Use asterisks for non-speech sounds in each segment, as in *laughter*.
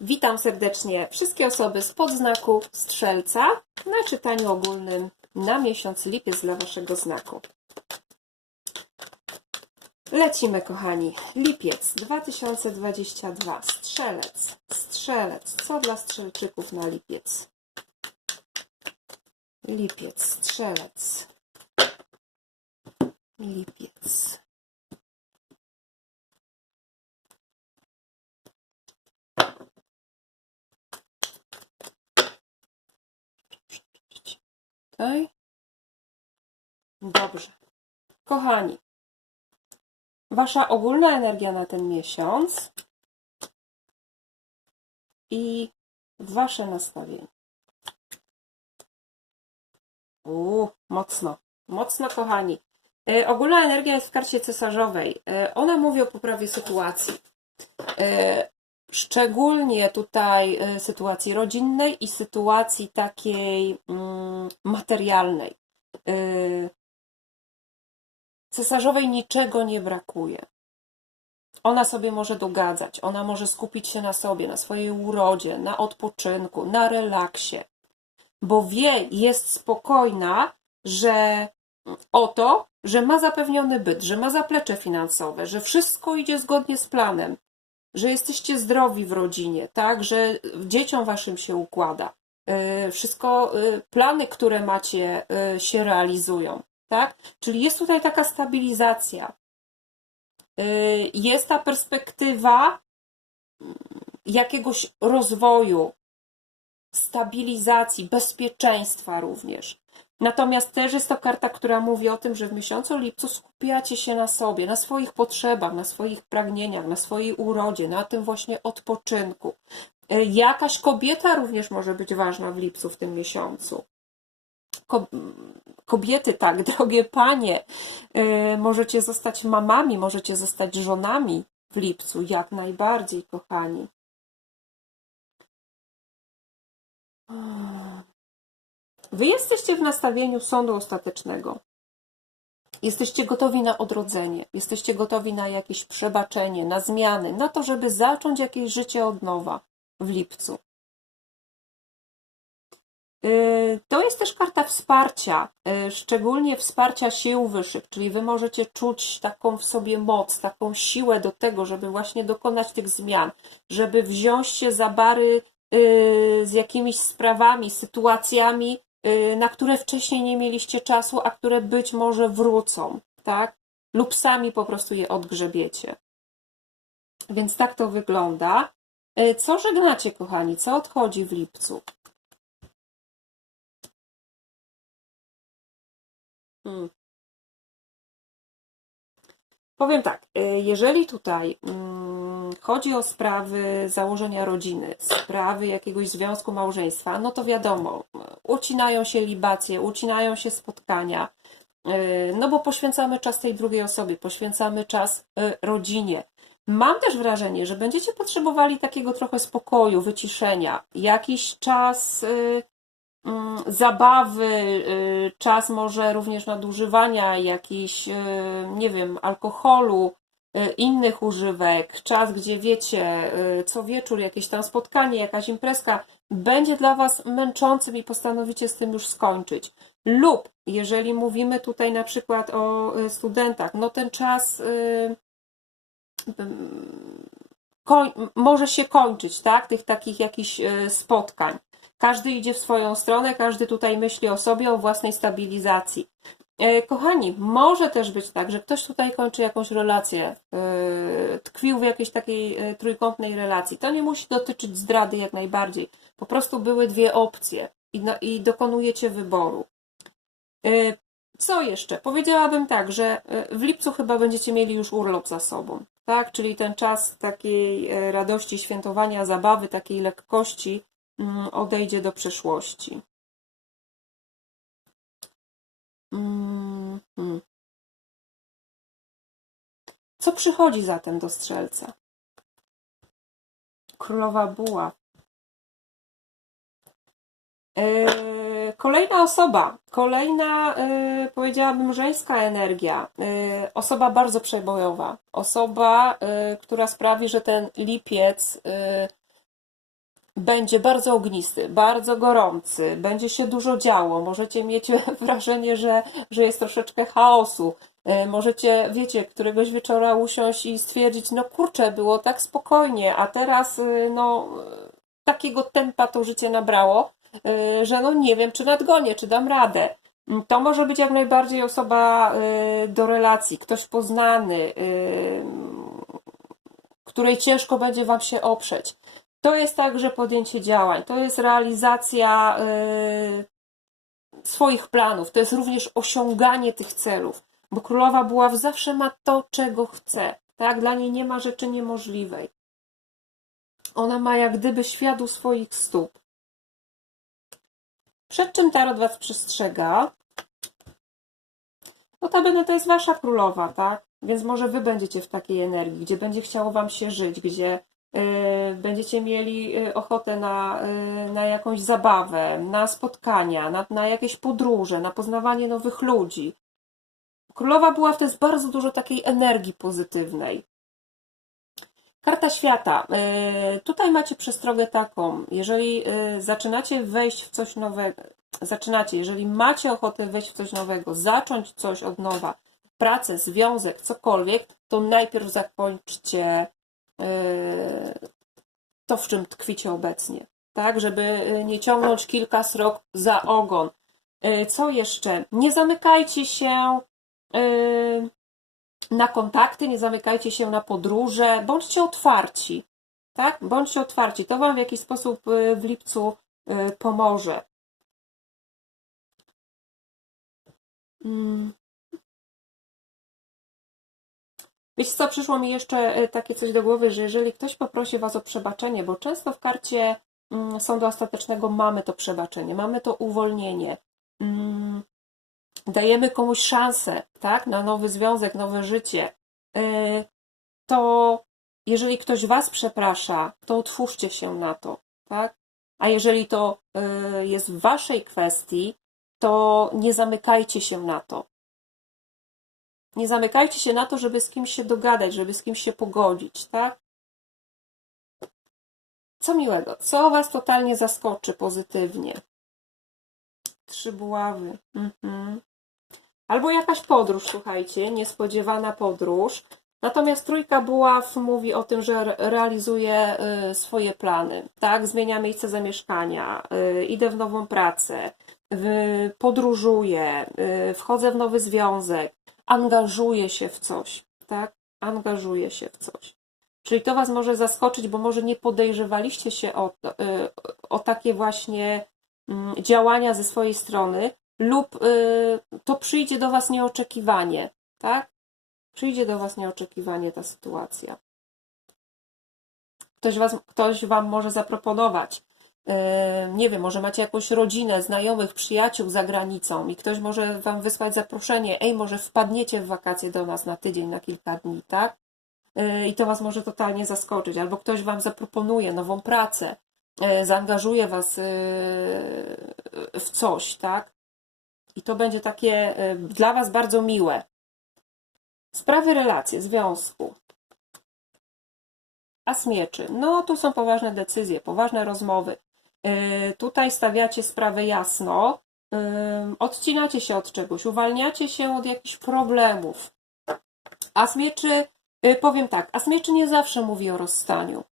Witam serdecznie wszystkie osoby z podznaku Strzelca na czytaniu ogólnym na miesiąc lipiec dla Waszego znaku. Lecimy, kochani. Lipiec 2022. Strzelec. Strzelec. Co dla strzelczyków na lipiec? Lipiec. Strzelec. Lipiec. Tutaj. Dobrze. Kochani, Wasza ogólna energia na ten miesiąc i Wasze nastawienie. Uuu, mocno, mocno, kochani. E, ogólna energia jest w karcie cesarzowej. E, ona mówi o poprawie sytuacji. E, szczególnie tutaj e, sytuacji rodzinnej i sytuacji takiej mm, materialnej. E, cesarzowej niczego nie brakuje. Ona sobie może dogadzać, ona może skupić się na sobie, na swojej urodzie, na odpoczynku, na relaksie, bo wie, jest spokojna, że o to, że ma zapewniony byt, że ma zaplecze finansowe, że wszystko idzie zgodnie z planem, że jesteście zdrowi w rodzinie, tak, że dzieciom waszym się układa. Yy, Wszystko, yy, plany, które macie, yy, się realizują, tak? Czyli jest tutaj taka stabilizacja. Jest ta perspektywa mm, jakiegoś rozwoju, stabilizacji, bezpieczeństwa również. Natomiast też jest to karta, która mówi o tym, że w miesiącu lipcu skupiacie się na sobie, na swoich potrzebach, na swoich pragnieniach, na swojej urodzie, na tym właśnie odpoczynku. Y, Jakaś kobieta również może być ważna w lipcu w tym miesiącu. Ko- Kobiety, tak, *laughs* drogie panie, y, możecie zostać mamami, możecie zostać żonami w lipcu, jak najbardziej, kochani. Wy jesteście w nastawieniu sądu ostatecznego. Jesteście gotowi na odrodzenie, jesteście gotowi na jakieś przebaczenie, na zmiany, na to, żeby zacząć jakieś życie od nowa w lipcu. Yy, To jest też karta wsparcia, yy, szczególnie wsparcia sił wyższych, czyli wy możecie czuć taką w sobie moc, taką siłę do tego, żeby właśnie dokonać tych zmian, żeby wziąć się za bary yy, z jakimiś sprawami, sytuacjami, na które wcześniej nie mieliście czasu, a które być może wrócą, tak? Lub sami po prostu je odgrzebiecie. Więc tak to wygląda. Yy, Co żegnacie, kochani? Co odchodzi w lipcu? Hmm. Powiem tak, y, jeżeli tutaj mm, chodzi o sprawy założenia rodziny, sprawy jakiegoś związku małżeństwa, no to wiadomo, ucinają się libacje, ucinają się spotkania, y, no bo poświęcamy czas tej drugiej osobie, poświęcamy czas y, rodzinie. Mam też wrażenie, że będziecie potrzebowali takiego trochę spokoju, wyciszenia, jakiś czas y, mm, zabawy, czas może również nadużywania jakichś, y, nie wiem, alkoholu, innych używek, czas, gdzie wiecie, y, co wieczór jakieś tam spotkanie, jakaś imprezka będzie dla Was męczącym i postanowicie z tym już skończyć. Lub jeżeli mówimy tutaj na przykład o y, studentach, no ten czas y, może się kończyć, tak? Tych takich jakichś y, spotkań. Każdy idzie w swoją stronę, każdy tutaj myśli o sobie, o własnej stabilizacji. E, Kochani, może też być tak, że ktoś tutaj kończy jakąś relację, e, tkwił w jakiejś takiej e, trójkątnej relacji. To nie musi dotyczyć zdrady jak najbardziej. Po prostu były dwie opcje i, no, i dokonujecie wyboru. Co jeszcze? Powiedziałabym tak, że w lipcu chyba będziecie mieli już urlop za sobą, tak? Czyli ten czas takiej radości, świętowania, zabawy, takiej lekkości mm, odejdzie do przeszłości. Mm, hmm. Co przychodzi zatem do strzelca? Królowa buław. Yy, Kolejna osoba, kolejna, yy, powiedziałabym, żeńska energia, yy, osoba bardzo przebojowa, osoba, która sprawi, że ten lipiec będzie bardzo ognisty, bardzo gorący, będzie się dużo działo, możecie mieć *laughs* wrażenie, że, że jest troszeczkę chaosu. E, Możecie, wiecie, któregoś wieczora usiąść i stwierdzić, no kurczę, było tak spokojnie, a teraz y, no takiego tempa to życie nabrało, y, że no nie wiem, czy nadgonię, czy dam radę. Mm, To może być jak najbardziej osoba do relacji, ktoś poznany, której ciężko będzie Wam się oprzeć. To jest także podjęcie działań, to jest realizacja y, swoich planów, to jest również osiąganie tych celów, bo królowa buław zawsze ma to, czego chce. Tak, dla niej nie ma rzeczy niemożliwej. Ona ma jak gdyby świat u swoich stóp. Przed czym Tarot Was przestrzega? Notabene to jest Wasza królowa, tak? Więc może Wy będziecie w takiej energii, gdzie będzie chciało Wam się żyć, gdzie będziecie mieli y, ochotę na, y, na jakąś zabawę, na spotkania, na, na jakieś podróże, na poznawanie nowych ludzi. Królowa była jest bardzo dużo takiej energii pozytywnej. Karta świata. Tutaj macie przestrogę taką, jeżeli zaczynacie wejść w coś nowego, zaczynacie, jeżeli macie ochotę wejść w coś nowego, zacząć coś od nowa, pracę, związek, cokolwiek, to najpierw zakończcie to, w czym tkwicie obecnie. Tak, żeby y, nie ciągnąć kilka srok za ogon. Y, Co jeszcze? Nie zamykajcie się y, na kontakty, nie zamykajcie się na podróże, bądźcie otwarci. Tak? Bądźcie otwarci. To Wam w jakiś sposób w lipcu pomoże. Mm. Wiecie co, przyszło mi jeszcze y, takie coś do głowy, że jeżeli ktoś poprosi Was o przebaczenie, bo często w karcie mm, sądu ostatecznego mamy to przebaczenie, mamy to uwolnienie, mm, dajemy komuś szansę, tak, na nowy związek, nowe życie, y, to jeżeli ktoś Was przeprasza, to otwórzcie się na to, tak? A jeżeli to y, jest w Waszej kwestii, to nie zamykajcie się na to. Nie zamykajcie się na to, żeby z kimś się dogadać, żeby z kimś się pogodzić, tak? Co miłego, co Was totalnie zaskoczy pozytywnie? Trzy buławy. Mhm. Albo jakaś podróż, słuchajcie, niespodziewana podróż. Natomiast trójka buław mówi o tym, że re- realizuje y, swoje plany. Tak, zmienia miejsce zamieszkania, y, idę w nową pracę, podróżuję, y, wchodzę w nowy związek, angażuję się w coś. Tak, angażuję się w coś. Czyli to Was może zaskoczyć, bo może nie podejrzewaliście się o, y, o takie właśnie mm, działania ze swojej strony, lub y, to przyjdzie do Was nieoczekiwanie, tak? Przyjdzie do Was nieoczekiwanie ta sytuacja. Ktoś, was, ktoś Wam może zaproponować, nie wiem, może macie jakąś rodzinę, znajomych, przyjaciół za granicą i ktoś może Wam wysłać zaproszenie, ej, może wpadniecie w wakacje do nas na tydzień, na kilka dni, tak? Y, I to Was może totalnie zaskoczyć. Albo ktoś Wam zaproponuje nową pracę, y, zaangażuje Was w coś, tak? I to będzie takie dla Was bardzo miłe. Sprawy relacji, związku. As mieczy. No, tu są poważne decyzje, poważne rozmowy. Y, Tutaj stawiacie sprawę jasno, y, odcinacie się od czegoś, uwalniacie się od jakichś problemów. Mieczy, y, powiem tak, mieczy nie zawsze mówi o rozstaniu.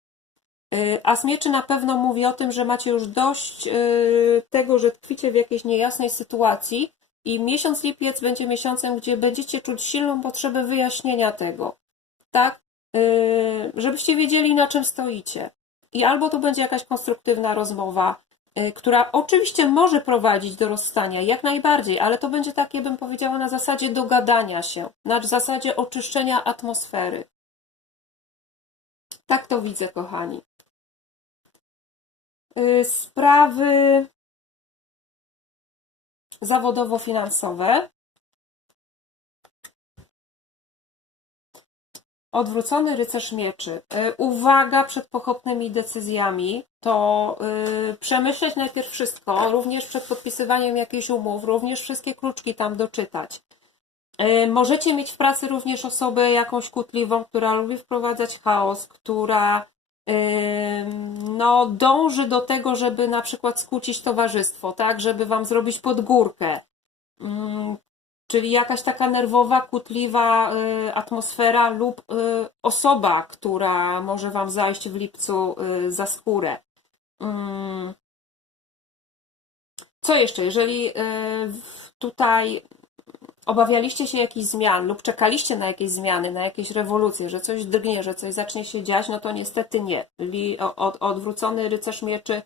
Mieczy na pewno mówi o tym, że macie już dość tego, że tkwicie w jakiejś niejasnej sytuacji i miesiąc lipiec będzie miesiącem, gdzie będziecie czuć silną potrzebę wyjaśnienia tego. Tak? Żebyście wiedzieli, na czym stoicie. I albo to będzie jakaś konstruktywna rozmowa, y, która oczywiście może prowadzić do rozstania, jak najbardziej, ale to będzie takie, bym powiedziała, na zasadzie dogadania się, na zasadzie oczyszczenia atmosfery. Tak to widzę, kochani. Y, Sprawy zawodowo-finansowe. Odwrócony rycerz mieczy. Y, Uwaga przed pochopnymi decyzjami. To y, przemyśleć najpierw wszystko, również przed podpisywaniem jakichś umów, również wszystkie kluczki tam doczytać. Y, Możecie mieć w pracy również osobę jakąś kłótliwą, która lubi wprowadzać chaos, która no dąży do tego, żeby na przykład skłócić towarzystwo, tak, żeby wam zrobić podgórkę. Czyli jakaś taka nerwowa, kłótliwa y, atmosfera lub y, osoba, która może wam zajść w lipcu y, za skórę. Mm. Co jeszcze? Jeżeli tutaj obawialiście się jakichś zmian lub czekaliście na jakieś zmiany, na jakieś rewolucje, że coś drgnie, że coś zacznie się dziać, no to niestety nie. Odwrócony rycerz mieczy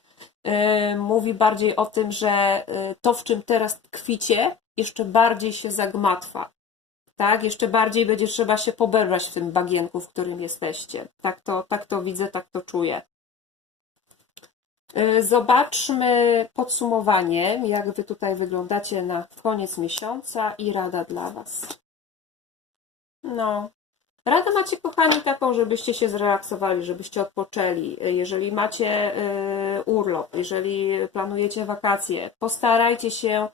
mówi bardziej o tym, że to, w czym teraz tkwicie, jeszcze bardziej się zagmatwa. Tak, jeszcze bardziej będzie trzeba się poberwać w tym bagienku, w którym jesteście. Tak to, tak to widzę, tak to czuję. Y, Zobaczmy podsumowanie, jak Wy tutaj wyglądacie na koniec miesiąca i rada dla Was. No, radę macie, kochani, taką, żebyście się zrelaksowali, żebyście odpoczęli. Y, Jeżeli macie y, urlop, jeżeli planujecie wakacje, postarajcie się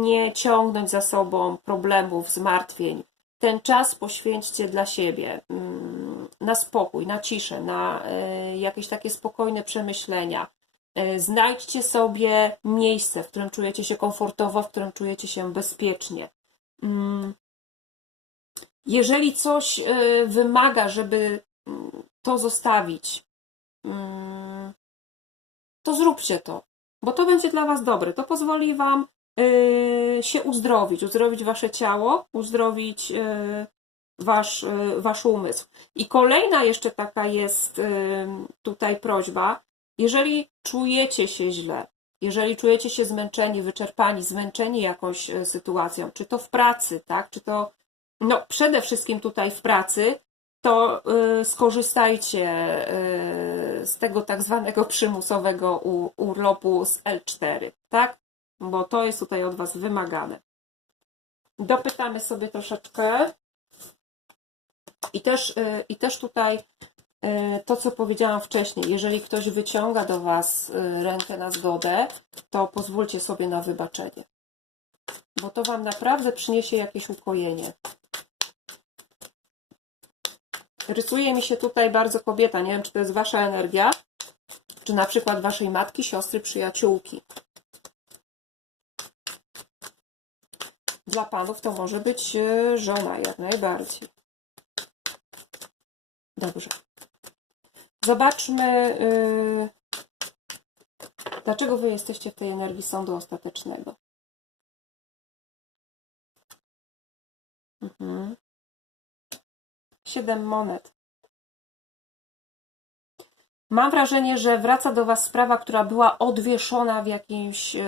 nie ciągnąć za sobą problemów, zmartwień. Ten czas poświęćcie dla siebie, mm, na spokój, na ciszę, na y, jakieś takie spokojne przemyślenia. Y, Znajdźcie sobie miejsce, w którym czujecie się komfortowo, w którym czujecie się bezpiecznie. Mm, Jeżeli coś y, wymaga, żeby mm, to zostawić, to zróbcie to, bo to będzie dla Was dobre. To pozwoli Wam się uzdrowić, uzdrowić Wasze ciało, uzdrowić y, wasz, y, wasz umysł. I kolejna jeszcze taka jest y, tutaj prośba, jeżeli czujecie się źle, jeżeli czujecie się zmęczeni, wyczerpani, zmęczeni jakąś y, sytuacją, czy to w pracy, tak, czy to no przede wszystkim tutaj w pracy, to y, skorzystajcie y, z tego tak zwanego przymusowego urlopu z L4, tak? Bo to jest tutaj od Was wymagane. Dopytamy sobie troszeczkę. I też, y, i też tutaj y, to, co powiedziałam wcześniej, jeżeli ktoś wyciąga do Was y, rękę na zgodę, to pozwólcie sobie na wybaczenie. Bo to Wam naprawdę przyniesie jakieś ukojenie. Rysuje mi się tutaj bardzo kobieta. Nie wiem, czy to jest Wasza energia, czy na przykład Waszej matki, siostry, przyjaciółki. Dla Panów to może być e, żona, jak najbardziej. Dobrze. Zobaczmy, yy, dlaczego Wy jesteście w tej energii sądu ostatecznego. Mhm. Siedem monet. Mam wrażenie, że wraca do Was sprawa, która była odwieszona w jakimś, yy,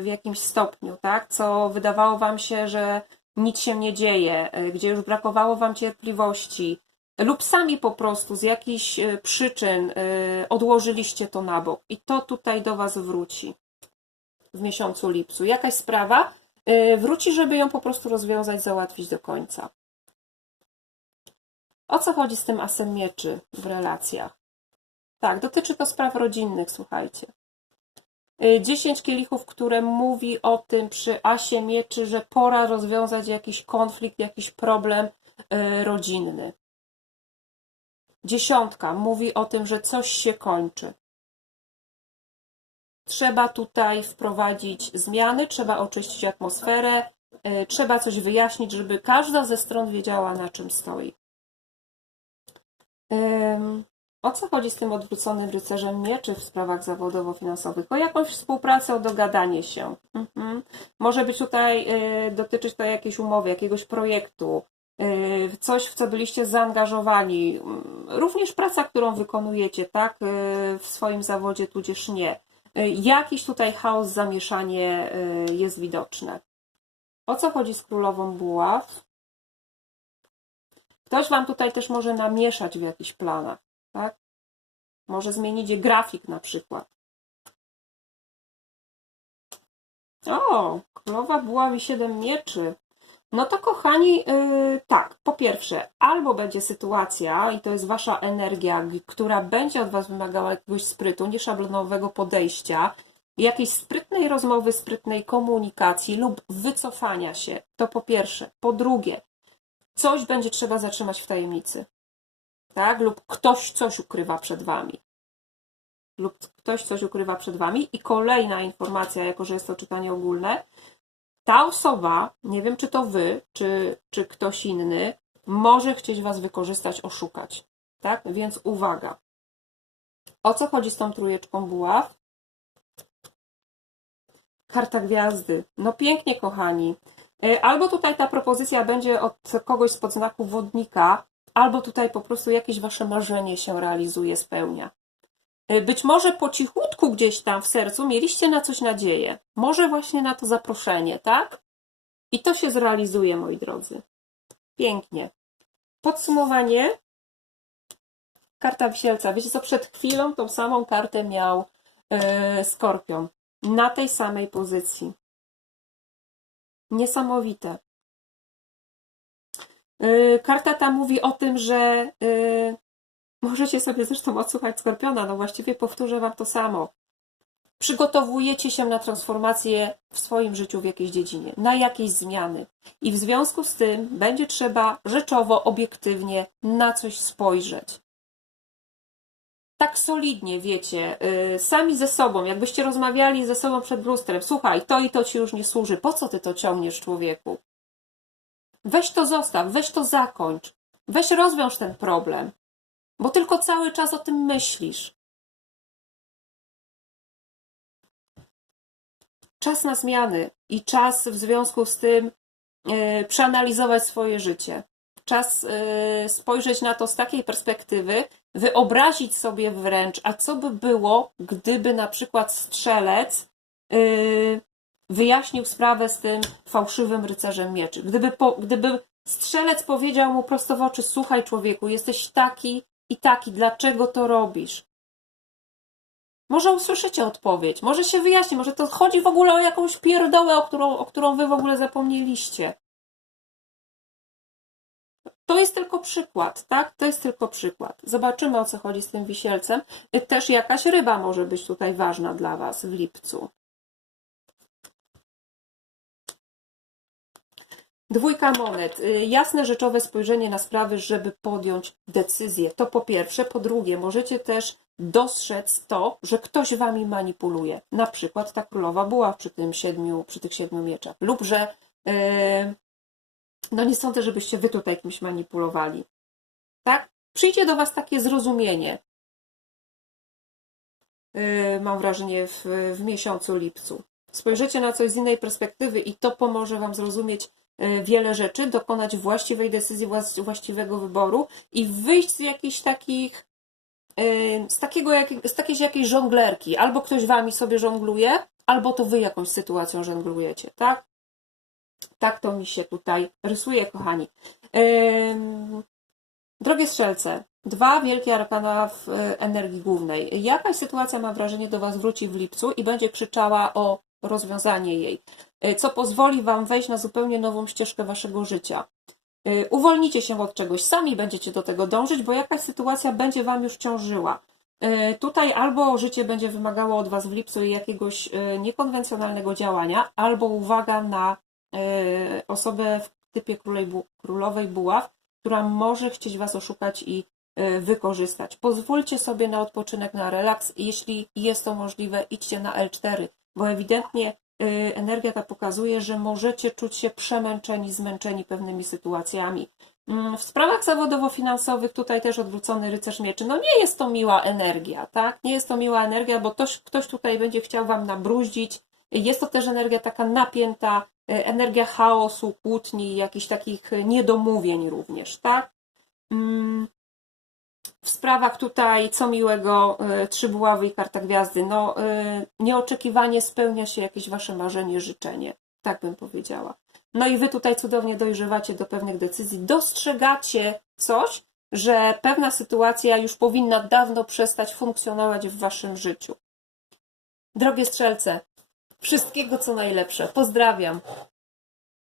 w jakimś stopniu, tak? Co wydawało Wam się, że nic się nie dzieje, yy, gdzie już brakowało Wam cierpliwości, lub sami po prostu z jakichś y, przyczyn odłożyliście to na bok i to tutaj do Was wróci w miesiącu lipcu. Jakaś sprawa wróci, żeby ją po prostu rozwiązać, załatwić do końca. O co chodzi z tym asem mieczy w relacjach? Tak, dotyczy to spraw rodzinnych, słuchajcie. Y, 10 kielichów, które mówi o tym przy asie mieczy, że pora rozwiązać jakiś konflikt, jakiś problem y, rodzinny. Dziesiątka mówi o tym, że coś się kończy. Trzeba tutaj wprowadzić zmiany, trzeba oczyścić atmosferę, y, trzeba coś wyjaśnić, żeby każda ze stron wiedziała, na czym stoi. O co chodzi z tym odwróconym rycerzem mieczy w sprawach zawodowo-finansowych? O jakąś współpracę, o dogadanie się. Mhm. Może być tutaj y, dotyczyć to jakiejś umowy, jakiegoś projektu, y, coś, w co byliście zaangażowani. Mm, Również praca, którą wykonujecie, tak, y, w swoim zawodzie, tudzież nie. Y, Jakiś tutaj chaos, zamieszanie y, jest widoczne. O co chodzi z królową buław? Ktoś Wam tutaj też może namieszać w jakichś planach, tak? Może zmienić grafik na przykład. O, królowa buław i siedem mieczy. No to kochani, yy, tak, po pierwsze, albo będzie sytuacja, i to jest wasza energia, która będzie od was wymagała jakiegoś sprytu, nieszablonowego podejścia, jakiejś sprytnej rozmowy, sprytnej komunikacji lub wycofania się. To po pierwsze. Po drugie, coś będzie trzeba zatrzymać w tajemnicy. Tak? Lub ktoś coś ukrywa przed wami. lub ktoś coś ukrywa przed wami. I kolejna informacja, jako że jest to czytanie ogólne, ta osoba, nie wiem czy to wy, czy, czy ktoś inny, może chcieć was wykorzystać, oszukać. Tak? Więc uwaga. O co chodzi z tą trójeczką buław? Karta gwiazdy. No pięknie, kochani. Y, Albo tutaj ta propozycja będzie od kogoś z podznaku wodnika, albo tutaj po prostu jakieś wasze marzenie się realizuje, spełnia. Y, Być może po cichutku gdzieś tam w sercu mieliście na coś nadzieję. Może właśnie na to zaproszenie, tak? I to się zrealizuje, moi drodzy. Pięknie. Podsumowanie. Karta wisielca. Wiecie co, przed chwilą tą samą kartę miał yy, Skorpion. Na tej samej pozycji. Niesamowite. Yy, karta ta mówi o tym, że yy, możecie sobie zresztą odsłuchać Skorpiona, no właściwie powtórzę Wam to samo. Przygotowujecie się na transformację w swoim życiu w jakiejś dziedzinie, na jakieś zmiany. I w związku z tym będzie trzeba rzeczowo, obiektywnie na coś spojrzeć. Tak solidnie, wiecie, yy, sami ze sobą, jakbyście rozmawiali ze sobą przed lustrem. Słuchaj, to i to ci już nie służy. Po co ty to ciągniesz, człowieku? Weź to zostaw, weź to zakończ. Weź rozwiąż ten problem, bo tylko cały czas o tym myślisz. Czas na zmiany i czas w związku z tym yy, przeanalizować swoje życie. Czas yy, spojrzeć na to z takiej perspektywy, wyobrazić sobie wręcz, a co by było, gdyby na przykład strzelec yy, wyjaśnił sprawę z tym fałszywym rycerzem mieczy. Gdyby, po, gdyby strzelec powiedział mu prosto w oczy: Słuchaj, człowieku, jesteś taki i taki, dlaczego to robisz? Może usłyszycie odpowiedź, może się wyjaśni, może to chodzi w ogóle o jakąś pierdołę, o którą, o którą wy w ogóle zapomnieliście. To jest tylko przykład, tak? To jest tylko przykład. Zobaczymy, o co chodzi z tym wisielcem. Y, Też jakaś ryba może być tutaj ważna dla Was w lipcu. Dwójka monet. Y, Jasne, rzeczowe spojrzenie na sprawy, żeby podjąć decyzję. To po pierwsze. Po drugie, możecie też dostrzec to, że ktoś wami manipuluje. Na przykład ta królowa była przy, tym siedmiu, przy tych siedmiu mieczach. Lub że yy, no nie sądzę, żebyście wy tutaj kimś manipulowali. Tak? Przyjdzie do was takie zrozumienie. Yy, mam wrażenie w, w miesiącu lipcu. Spojrzycie na coś z innej perspektywy i to pomoże wam zrozumieć wiele rzeczy, dokonać właściwej decyzji, właściwego wyboru i wyjść z jakichś takich yy, z, takiego, z takiej jakiejś żonglerki. Albo ktoś wami sobie żongluje, albo to wy jakąś sytuacją żonglujecie, tak? Tak to mi się tutaj rysuje, kochani. Drogie strzelce, dwa wielkie arkana w e, energii głównej. Jakaś sytuacja, mam wrażenie, do Was wróci w lipcu i będzie krzyczała o rozwiązanie jej, e, co pozwoli Wam wejść na zupełnie nową ścieżkę Waszego życia. E, Uwolnicie się od czegoś, sami będziecie do tego dążyć, bo jakaś sytuacja będzie Wam już ciążyła. E, Tutaj albo życie będzie wymagało od Was w lipcu jakiegoś e, niekonwencjonalnego działania, albo uwaga na e, osobę w typie królowej buław, która może chcieć Was oszukać i e, wykorzystać. Pozwólcie sobie na odpoczynek, na relaks. Jeśli jest to możliwe, idźcie na L4, bo ewidentnie e, energia ta pokazuje, że możecie czuć się przemęczeni, zmęczeni pewnymi sytuacjami. Mm, W sprawach zawodowo-finansowych tutaj też odwrócony rycerz mieczy. No nie jest to miła energia, tak? Nie jest to miła energia, bo ktoś, ktoś tutaj będzie chciał Wam nabruździć. Jest to też energia taka napięta, e, energia chaosu, kłótni, jakichś takich niedomówień również, tak? W sprawach tutaj, co miłego, e, trzy buławy i karta gwiazdy, no e, nieoczekiwanie spełnia się jakieś Wasze marzenie, życzenie, tak bym powiedziała. No i Wy tutaj cudownie dojrzewacie do pewnych decyzji, dostrzegacie coś, że pewna sytuacja już powinna dawno przestać funkcjonować w Waszym życiu. Drogie strzelce, wszystkiego co najlepsze. Pozdrawiam.